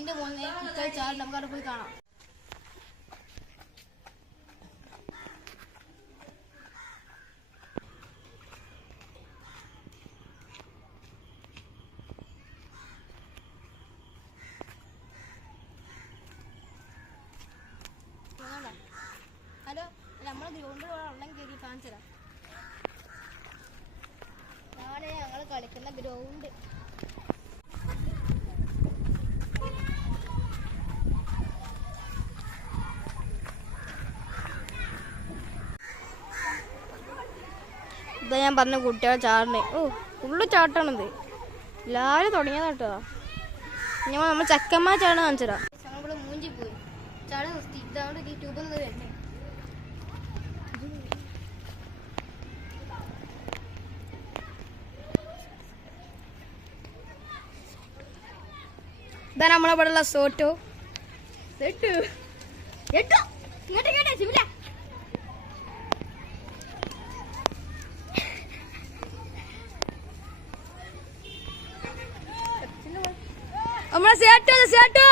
ഫ്ലെക്സിന്റെ മുകളിൽ ചാടി നമുക്ക് അവിടെ പോയി കാണാം. ഹലോ, നമ്മളെ ഗ്രൗണ്ടിൽ വെള്ളം കയറി കാണിച്ചതാ. ഇതാണ് ഞങ്ങൾ കളിക്കുന്ന ഗ്രൗണ്ട്. ഇതാ ഞാൻ പറഞ്ഞ കുട്ടികളെ ചാടണേ. ഫുള്ള് ചാട്ടാണിത്. എല്ലാവരും തുടങ്ങിയതാ കേട്ടോ. നമ്മൾ ചക്കന്മാർ ചാടാൻ കാണിച്ചതാ. ഞങ്ങളിവിടെ മൂഞ്ചി പോയി ചാടാൻ നിർത്തി. ഇതാണ് ഈ ട്യൂബിൽ നിന്ന് വരുന്നത്. ഇതാ നമ്മളെ ഇവിടെ ഉള്ള സോട്ടോ. നമ്മളെ സേട്ടോ സേട്ടോ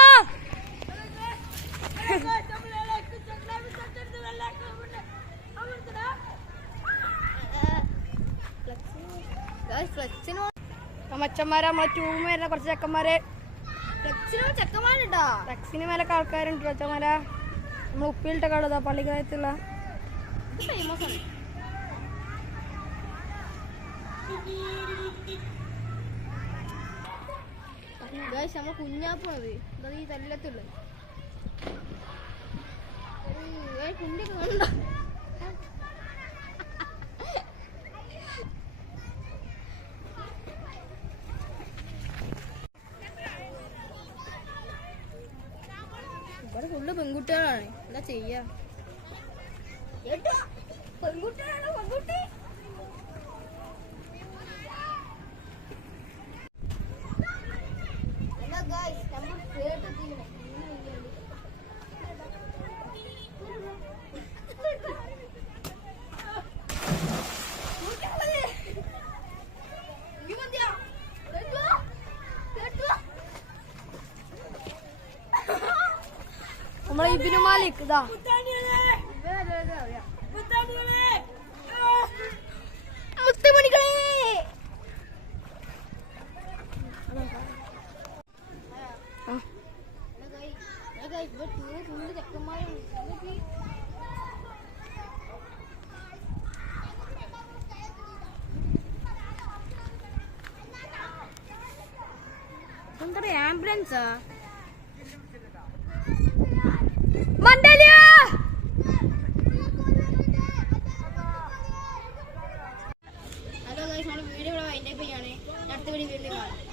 മച്ചന്മാരെ നമ്മളെ ട്യൂബ് വരുന്ന കുറച്ച് ചെക്കന്മാരെ. ചെക്കന്മാരുണ്ടോ? ഫ്ലെക്സിന് മേലൊക്കെ ആൾക്കാരുണ്ട്. ചച്ചന്മാരാ നമ്മൾ ഉപ്പിലിട്ട കടതാ പള്ളിക്കകത്തുള്ള ഫേമസ് ആണ്. നമ്മളെ കുഞ്ഞാപ്പാണത്. എന്താ ഈ തല്ലത്തുള്ളത് കുഞ്ഞൊക്കെ കണ്ടോ? ഇവിടെ ഫുള്ള് പെൺകുട്ടികളാണ്. എന്താ ചെയ്യാ? പെൺകുട്ടികളാണ് പെൺകുട്ടി. നമ്മളെ ഇബിനു മാലിക് ഇതാ മുത്തുമണികളെ. എന്താ ആംബുലൻസാ? മണ്ഡലിയ ഹലോ ഗൈസ്, നമ്മുടെ വീഡിയോ ഇവിടെ വൈൻഡപ്പ് ചെയ്യാണ്. അടുത്ത വീഡിയോ കാണാം.